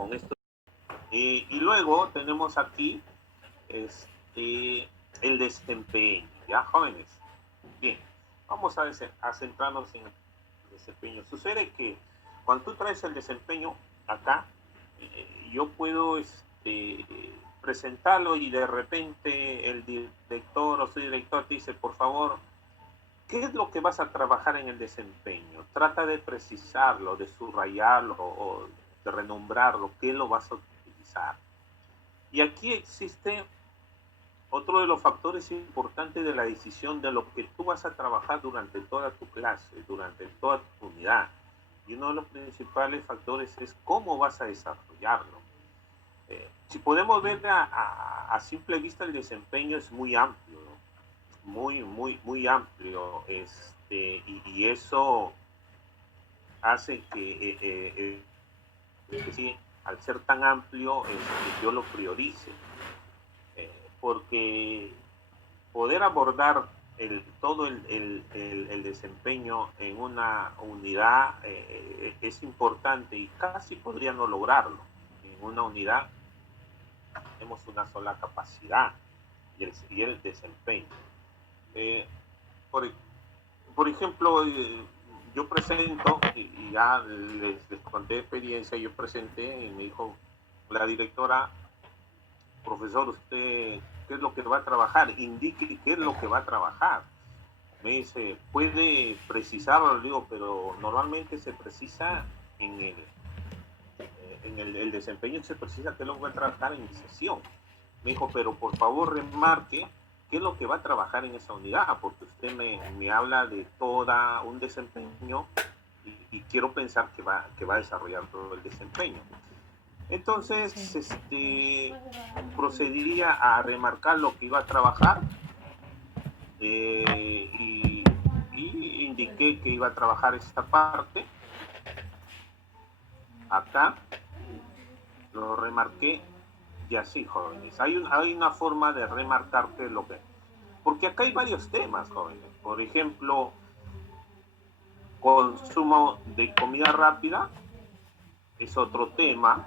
con esto. Y luego tenemos aquí este, el desempeño, ¿ya, jóvenes? Bien, vamos a centrarnos en el desempeño. Sucede que cuando tú traes el desempeño acá, yo puedo presentarlo y de repente el director o su director te dice, por favor, ¿qué es lo que vas a trabajar en el desempeño? Trata de precisarlo, de subrayarlo o de renombrarlo, ¿qué lo vas a utilizar? Y aquí existe otro de los factores importantes de la decisión de lo que tú vas a trabajar durante toda tu clase, durante toda tu unidad. Y uno de los principales factores es cómo vas a desarrollarlo. Si podemos ver a simple vista, el desempeño es muy amplio, ¿no? Muy amplio. Y eso hace que, sí, al ser tan amplio, yo lo priorice. Porque poder abordar todo el desempeño en una unidad es importante y casi podría no lograrlo. En una unidad tenemos una sola capacidad y el desempeño. Eh, por, por, ejemplo, yo presento, y ya les conté experiencia, yo presenté y me dijo la directora, profesor, ¿usted qué es lo que va a trabajar? Indique qué es lo que va a trabajar. Me dice, ¿puede precisarlo? Le digo, pero normalmente se precisa en el desempeño, se precisa qué es lo que va a trabajar en sesión. Me dijo, pero por favor remarque qué es lo que va a trabajar en esa unidad, porque usted me habla de toda un desempeño y quiero pensar que va a desarrollar todo el desempeño. Entonces, procedería a remarcar lo que iba a trabajar y indiqué que iba a trabajar esta parte. Acá lo remarqué y así, jóvenes. Hay una forma de remarcarte lo que... Porque acá hay varios temas, jóvenes. Por ejemplo, consumo de comida rápida es otro tema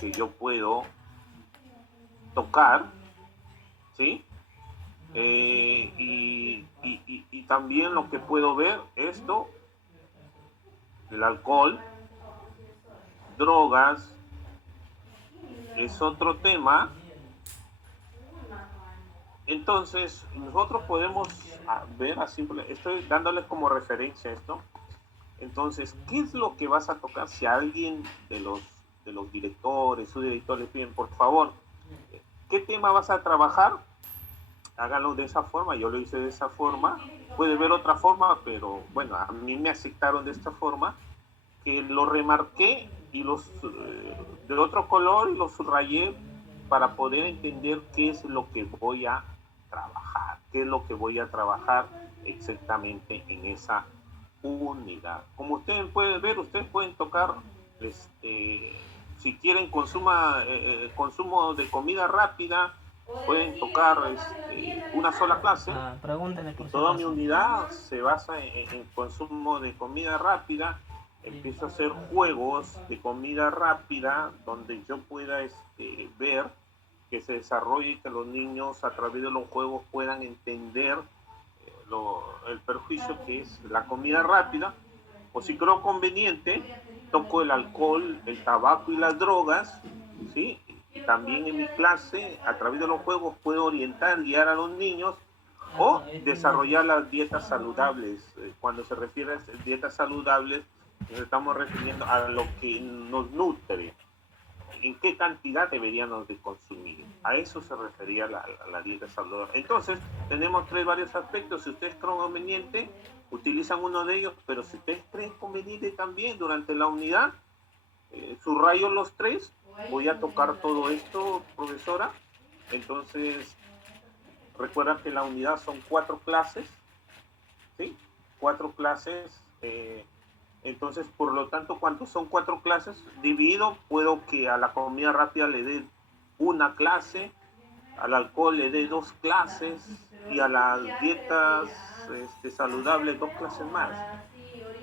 que yo puedo tocar, ¿sí? Y también lo que puedo ver, esto, el alcohol, drogas, es otro tema. Entonces, nosotros podemos ver a simple, estoy dándoles como referencia esto. Entonces, ¿qué es lo que vas a tocar si a alguien de los directores, su director le piden, por favor, ¿qué tema vas a trabajar? Háganlo de esa forma, yo lo hice de esa forma, puede ver otra forma, pero bueno, a mí me aceptaron de esta forma, que lo remarqué y de otro color y los subrayé para poder entender qué es lo que voy a trabajar, qué es lo que voy a trabajar exactamente en esa unidad. Como ustedes pueden ver, ustedes pueden tocar, si quieren consumo de comida rápida, pueden tocar una sola clase Pregúntale y por si toda mi acaso. unidad se basa en consumo de comida rápida. Empiezo a hacer juegos de comida rápida donde yo pueda ver que se desarrolle y que los niños a través de los juegos puedan entender el perjuicio que es la comida rápida. O si creo conveniente, toco el alcohol, el tabaco y las drogas, ¿sí? Y también en mi clase, a través de los juegos, puedo orientar, guiar a los niños o desarrollar las dietas saludables. Cuando se refiere a dietas saludables, nos estamos refiriendo a lo que nos nutre, en qué cantidad deberíamos de consumir. A eso se refería la dieta saludable. Entonces, tenemos varios aspectos. Si ustedes creen conveniente, utilizan uno de ellos, pero si ustedes creen conveniente también durante la unidad, subrayo los tres. Voy a tocar todo esto, profesora. Entonces, recuerda que la unidad son 4 clases, ¿sí? 4 clases. Entonces, por lo tanto, ¿cuántos son 4 clases? Dividido, puedo que a la comida rápida le dé una clase, al alcohol le dé 2 clases y a las dietas saludables 2 clases más.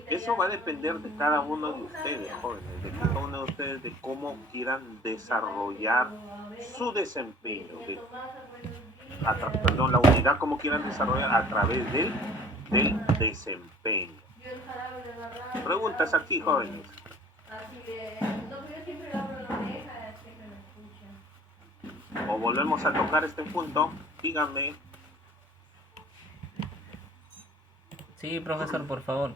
Eso va a depender de cada uno de ustedes, jóvenes, de cada uno de ustedes, de cómo quieran desarrollar su desempeño, perdón, la unidad, cómo quieran desarrollar a través del desempeño. Preguntas aquí, jóvenes. O volvemos a tocar este punto, díganme. Sí, profesor, por favor.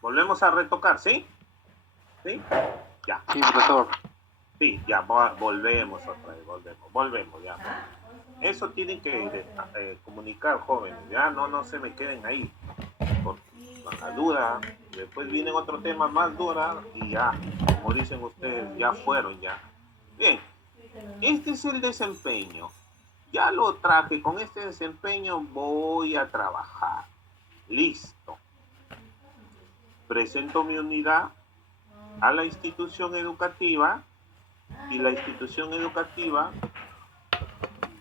Volvemos a retocar, ¿sí? ¿Sí? Ya. Sí, profesor. Sí, ya, volvemos otra vez, volvemos, ya. Eso tienen que comunicar, jóvenes, ya, no se me queden ahí, porque con la duda, después vienen otro tema más dura y ya, como dicen ustedes, ya fueron, ya. Bien, este es el desempeño, ya lo traje, con este desempeño voy a trabajar, listo. Presento mi unidad a la institución educativa y la institución educativa,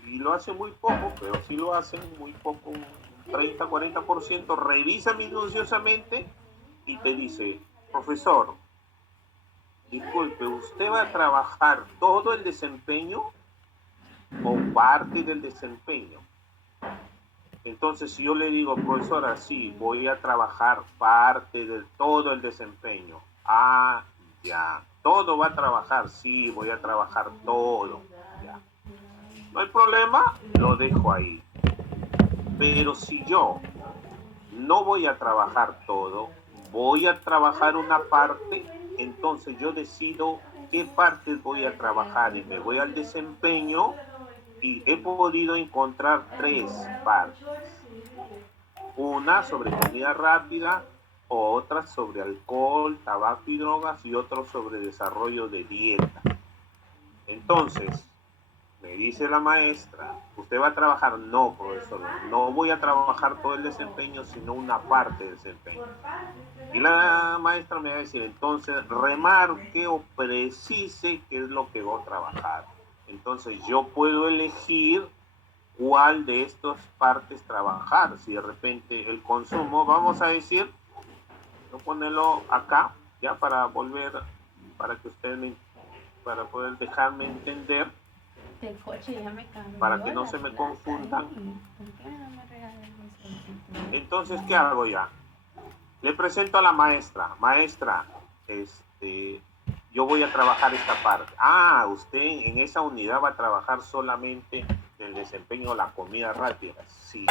y lo hace muy poco, pero sí lo hacen muy poco, un 30-40%, revisa minuciosamente y te dice, profesor, disculpe, ¿usted va a trabajar todo el desempeño o parte del desempeño? Entonces, si yo le digo, profesora, sí, voy a trabajar parte de todo el desempeño. Ah, ya. Todo va a trabajar, sí, voy a trabajar todo. Ya. No hay problema, lo dejo ahí. Pero si yo no voy a trabajar todo, voy a trabajar una parte, entonces yo decido qué partes voy a trabajar y me voy al desempeño y he podido encontrar 3 partes. Una sobre comida rápida, otra sobre alcohol, tabaco y drogas y otro sobre desarrollo de dieta. Entonces, me dice la maestra, ¿usted va a trabajar? No, profesor, no voy a trabajar todo el desempeño, sino una parte del desempeño. Y la maestra me va a decir, entonces, remarque o precise qué es lo que voy a trabajar. Entonces, yo puedo elegir cuál de estas partes trabajar. Si de repente el consumo, vamos a decir, voy a ponerlo acá, ya para volver, para que ustedes, para poder dejarme entender, para que no se me confundan. Entonces, ¿qué hago ya? Le presento a la maestra, maestra, yo voy a trabajar esta parte. Ah, usted en esa unidad va a trabajar solamente el desempeño de la comida rápida. Sí,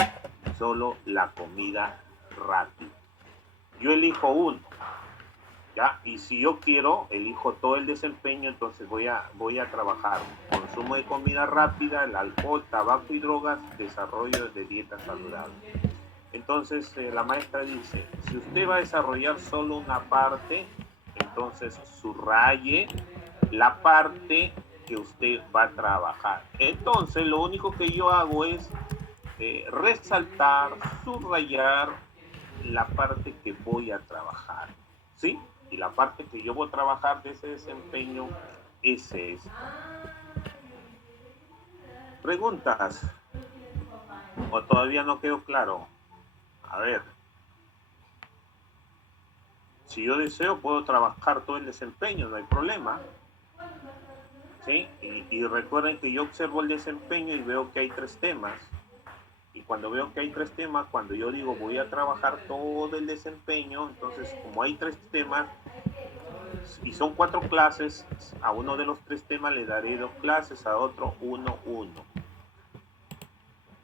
solo la comida rápida. Yo elijo uno, ¿ya? Y si yo quiero, elijo todo el desempeño, entonces voy a trabajar consumo de comida rápida, el alcohol, tabaco y drogas, desarrollo de dieta saludable. Entonces la maestra dice, si usted va a desarrollar solo una parte, entonces subraye la parte que usted va a trabajar. Entonces lo único que yo hago es resaltar, subrayar la parte que voy a trabajar, ¿sí? Y la parte que yo voy a trabajar de ese desempeño es esta. ¿Preguntas? ¿O todavía no quedó claro? A ver. Si yo deseo, puedo trabajar todo el desempeño, no hay problema. ¿Sí? Y recuerden que yo observo el desempeño y veo que hay 3 temas. Y cuando veo que hay 3 temas, cuando yo digo voy a trabajar todo el desempeño, entonces como hay 3 temas y son 4 clases, a uno de los 3 temas le daré 2 clases, a otro 1.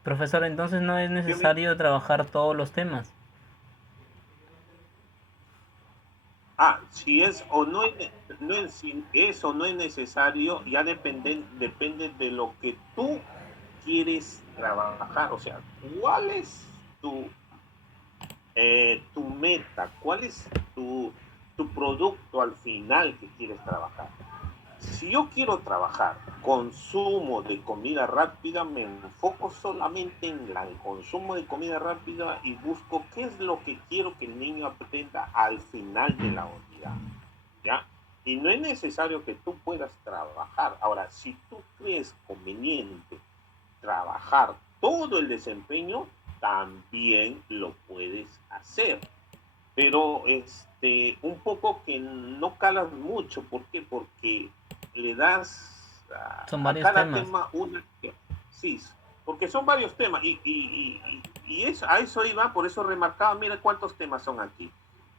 Profesor, entonces no es necesario trabajar todos los temas. Si es o no es, si es o no es necesario, ya depende de lo que tú quieres trabajar. O sea, ¿cuál es tu meta? ¿Cuál es tu producto al final que quieres trabajar? Si yo quiero trabajar consumo de comida rápida, me enfoco solamente en el consumo de comida rápida y busco qué es lo que quiero que el niño aprenda al final de la unidad, ¿ya? Y no es necesario que tú puedas trabajar. Ahora, si tú crees conveniente trabajar todo el desempeño, también lo puedes hacer. pero un poco que no calas mucho. ¿Por qué? Porque le das Son a varios cada temas. tema una... Sí, porque son varios temas y eso, a eso iba, por eso remarcaba, mira cuántos temas son aquí.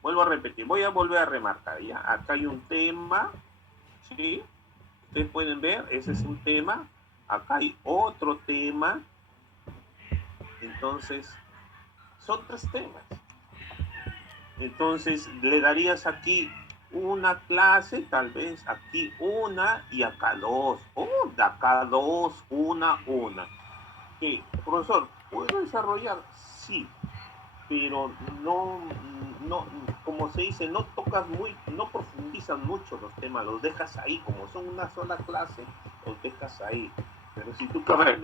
Vuelvo a repetir, voy a volver a remarcar, ¿ya? Acá hay un tema, ¿sí? Ustedes pueden ver, ese es un tema, acá hay otro tema, entonces son tres temas. Entonces le darías aquí una clase, tal vez aquí una y acá dos, o de acá dos, una. ¿Qué? Profesor, ¿puedo desarrollar? Sí, pero no, como se dice, no tocas muy, no profundizas mucho los temas, los dejas ahí, como son una sola clase, los dejas ahí. Pero si tú quieres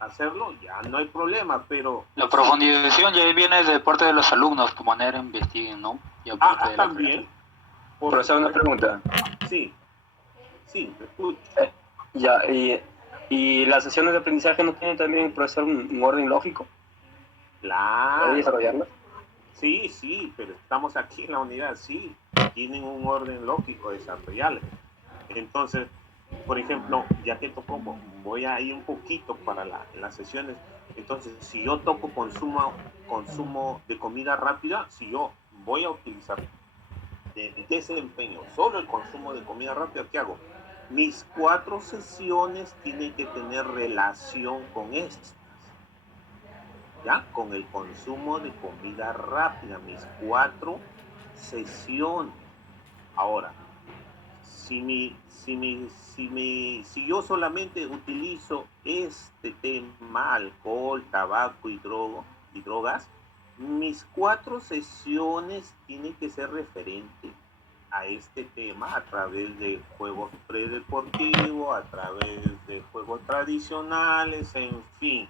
hacerlo, ya no hay problema, pero... La profundización ya viene de parte de los alumnos, de manera investiguen, ¿no? Y aparte de la clase. También. Profesor, una pregunta. Sí, te escucho. Ya, y las sesiones de aprendizaje no tienen también, profesor, un orden lógico. Claro. ¿Puede desarrollarlo? Sí, pero estamos aquí en la unidad, sí, tienen un orden lógico desarrollable. Entonces, por ejemplo, ya que tocó, voy a ir un poquito para las sesiones. Entonces, si yo toco consumo de comida rápida, si yo voy a utilizar de desempeño solo el consumo de comida rápida, ¿qué hago? Mis 4 sesiones tienen que tener relación con estas, ¿ya? Con el consumo de comida rápida, mis 4 sesiones. Ahora, si yo solamente utilizo este tema, alcohol, tabaco y drogas, mis 4 sesiones tienen que ser referentes a este tema a través de juegos predeportivos, a través de juegos tradicionales, en fin.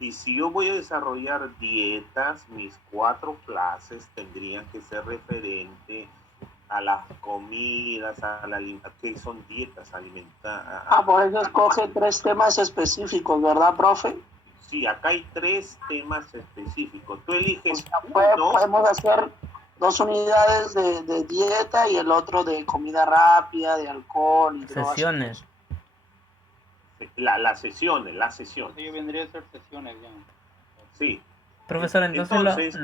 Y si yo voy a desarrollar dietas, mis 4 clases tendrían que ser referentes a las comidas, que son dietas alimentadas. Por eso escoge 3 temas específicos, ¿verdad, profe? Sí, acá hay 3 temas específicos. Tú eliges podemos hacer 2 unidades de dieta y el otro de comida rápida, de alcohol y drogas. Sesiones. Las sesiones. Yo vendría a hacer sesiones ya. Sí. Profesor, entonces,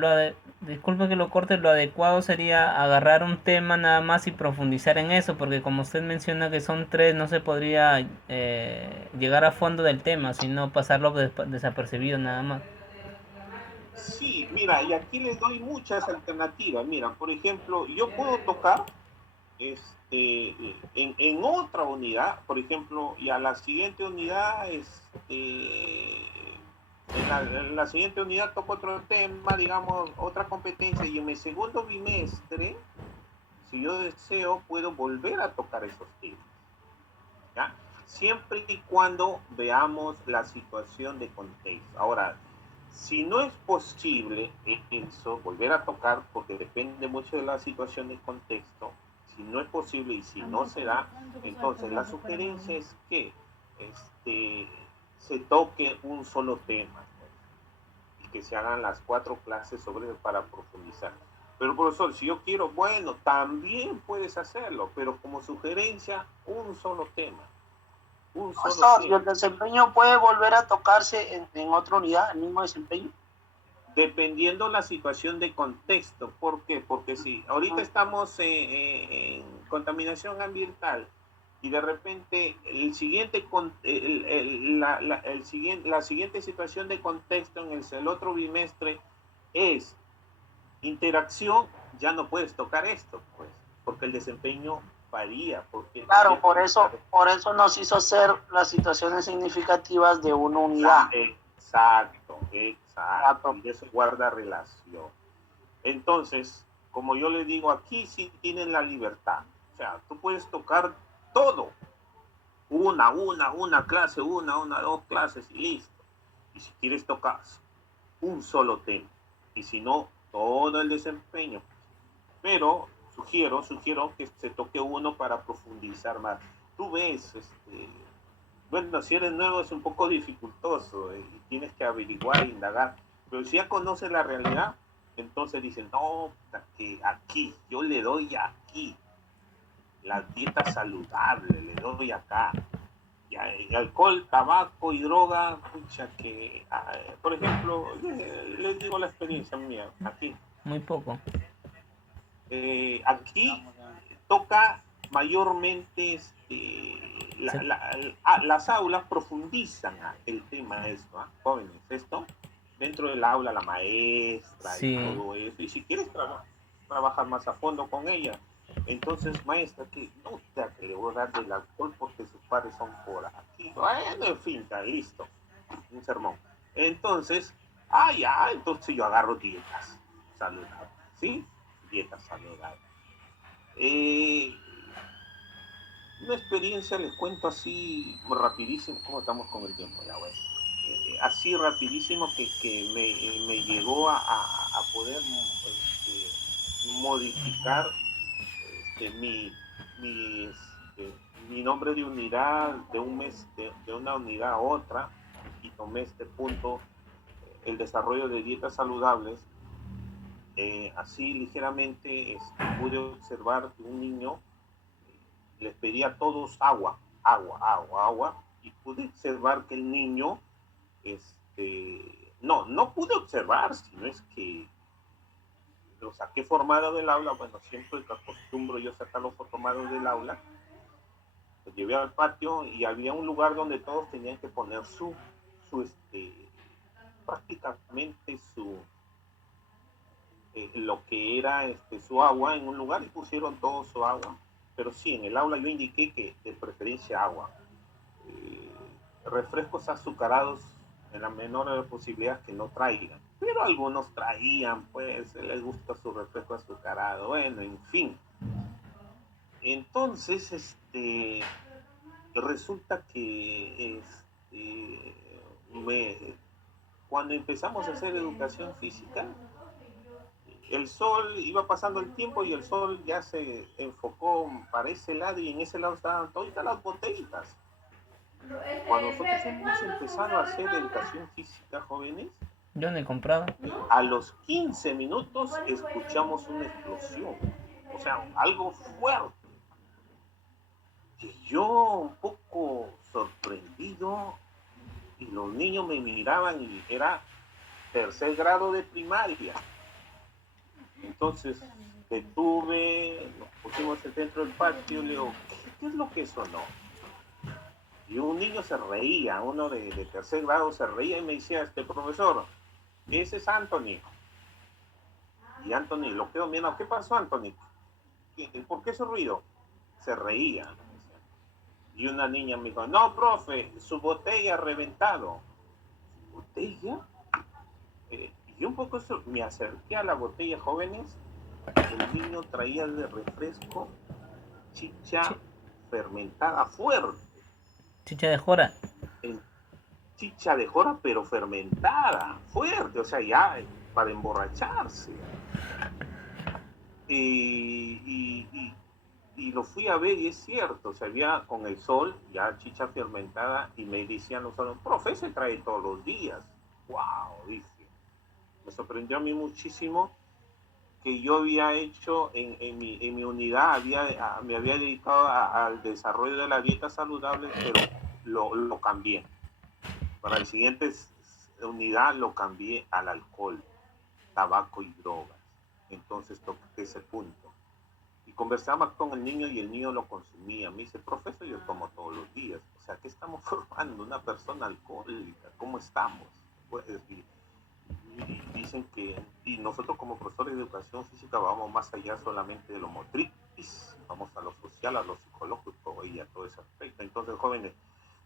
disculpe que lo corte, lo adecuado sería agarrar un tema nada más y profundizar en eso, porque como usted menciona que son 3, no se podría llegar a fondo del tema, sino pasarlo desapercibido nada más. Sí, mira, y aquí les doy muchas alternativas. Mira, por ejemplo, yo puedo tocar en otra unidad, por ejemplo, y a la siguiente unidad, en la siguiente unidad toco otro tema, digamos, otra competencia, y en mi segundo bimestre, si yo deseo, puedo volver a tocar esos temas, ¿ya? Siempre y cuando veamos la situación de contexto. Ahora, si no es posible eso, volver a tocar, porque depende mucho de la situación de contexto, si no es posible y si no se da, entonces la sugerencia es que se toque un solo tema, pues, y que se hagan las 4 clases sobre para profundizar. Pero profesor, si yo quiero, bueno, también puedes hacerlo, pero como sugerencia, un solo tema. Profesor, ¿y el desempeño puede volver a tocarse en otra unidad, el mismo desempeño? Dependiendo la situación de contexto. ¿Por qué? Porque si ahorita estamos en contaminación ambiental y de repente la siguiente situación de contexto en el otro bimestre es interacción, ya no puedes tocar esto, pues, porque el desempeño varía. Claro, por eso nos hizo hacer las situaciones significativas de una unidad. Exacto. Y eso guarda relación. Entonces, como yo le digo, aquí sí tienen la libertad. O sea, tú puedes tocar todo. Una clase, dos clases y listo. Y si quieres tocar un solo tema. Y si no, todo el desempeño. Pero sugiero que se toque uno para profundizar más. Tú ves, bueno, si eres nuevo es un poco dificultoso y tienes que averiguar, indagar, pero si ya conoces la realidad, Entonces dicen, no, que aquí, yo le doy aquí, la dieta saludable, le doy acá. Y alcohol, tabaco y droga, pucha, que, por ejemplo, les digo la experiencia mía, aquí. Muy poco. Aquí toca mayormente las aulas profundizan el tema esto, jóvenes, esto, dentro del aula la maestra sí. Y todo eso, y si quieres trabajar más a fondo con ella, entonces maestra, que no te le voy a dar del alcohol porque sus padres son por aquí, bueno, en fin, listo, un sermón. Entonces, entonces yo agarro dietas saludables, ¿sí? Dietas saludables. Una experiencia, les cuento así rapidísimo, ¿cómo estamos con el tiempo? Ya, bueno. Así rapidísimo que me llegó a poder modificar mi nombre de unidad de un mes, de una unidad a otra, y tomé este punto, el desarrollo de dietas saludables. Así ligeramente pude observar que un niño les pedía a todos agua, y pude observar que el niño, no pude observar, sino es que lo saqué formado del aula. Bueno, siempre acostumbro yo sacarlo formado del aula, lo llevé al patio y había un lugar donde todos tenían que poner prácticamente lo que era su agua en un lugar, y pusieron todo su agua. Pero sí, en el aula yo indiqué que de preferencia agua. Refrescos azucarados en la menor posibilidad que no traigan. Pero algunos traían, pues, les gusta su refresco azucarado. Bueno, en fin. Entonces, resulta que cuando empezamos a hacer educación física, el sol, iba pasando el tiempo y el sol ya se enfocó para ese lado, y en ese lado estaban todas las botellitas. Cuando nosotros hemos empezado a hacer educación física, jóvenes, yo no he comprado. A los 15 minutos escuchamos una explosión, o sea, algo fuerte. Y yo un poco sorprendido, y los niños me miraban, y era 3er grado de primaria. Entonces detuve, nos pusimos dentro del patio, y le digo, ¿qué es lo que sonó? Y un niño se reía, uno de 3er grado se reía y me decía, profesor, ese es Anthony. Y Anthony lo quedó mirando, ¿qué pasó, Anthony? ¿Por qué ese ruido? Se reía. Y una niña me dijo, no, profe, su botella ha reventado. ¿Su botella? Y un poco me acerqué a la botella, jóvenes. El niño traía de refresco chicha fermentada fuerte. Chicha de jora. Chicha de jora, pero fermentada, fuerte, o sea, ya para emborracharse. Y lo fui a ver, y es cierto, o sea, había con el sol ya chicha fermentada, y me decían los alumnos, profe, se trae todos los días. ¡Wow! Dije. Me sorprendió a mí muchísimo que yo había hecho en mi unidad, me había dedicado al desarrollo de la dieta saludable, pero lo cambié. Para la siguiente unidad lo cambié al alcohol, tabaco y drogas. Entonces toqué ese punto. Y conversaba con el niño, y el niño lo consumía. Me dice, profesor, yo tomo todos los días. O sea, ¿qué estamos formando? Una persona alcohólica. ¿Cómo estamos? Pues, y dicen que, y nosotros como profesores de educación física vamos más allá solamente de lo motriz, vamos a lo social, a lo psicológico y a todo ese aspecto. Entonces, jóvenes,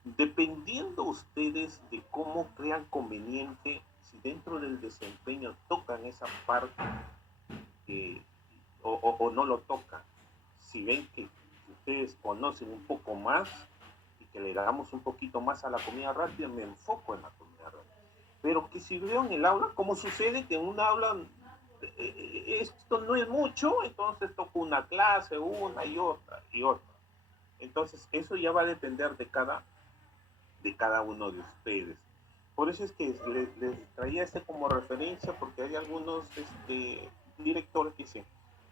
dependiendo ustedes de cómo crean conveniente, si dentro del desempeño tocan esa parte o no lo tocan, si ven que ustedes conocen un poco más y que le damos un poquito más a la comida rápida, me enfoco en la comida rápida. Pero que si veo en el aula, como sucede que en un aula esto no es mucho, entonces toco una clase, una y otra y otra. Entonces eso ya va a depender de cada uno de ustedes. Por eso es que les traía como referencia, porque hay algunos directores que dicen,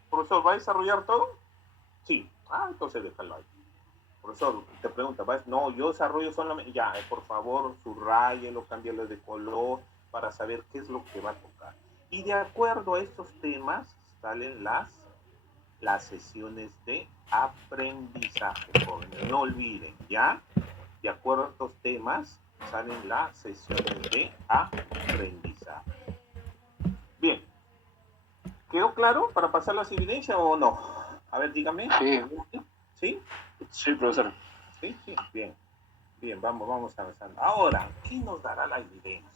profesor, ¿va a desarrollar todo? Sí. Entonces déjalo ahí. Profesor, te pregunta, no, yo desarrollo solamente, ya, por favor, subrayelo, cámbialo de color para saber qué es lo que va a tocar. Y de acuerdo a estos temas salen las sesiones de aprendizaje, jóvenes. No olviden, ¿ya? De acuerdo a estos temas salen las sesiones de aprendizaje. Bien. ¿Quedó claro para pasar las evidencias o no? A ver, dígame. Sí. ¿Sí? Sí, profesor. Sí, bien. Bien, vamos avanzando. Ahora, ¿qué nos dará la evidencia?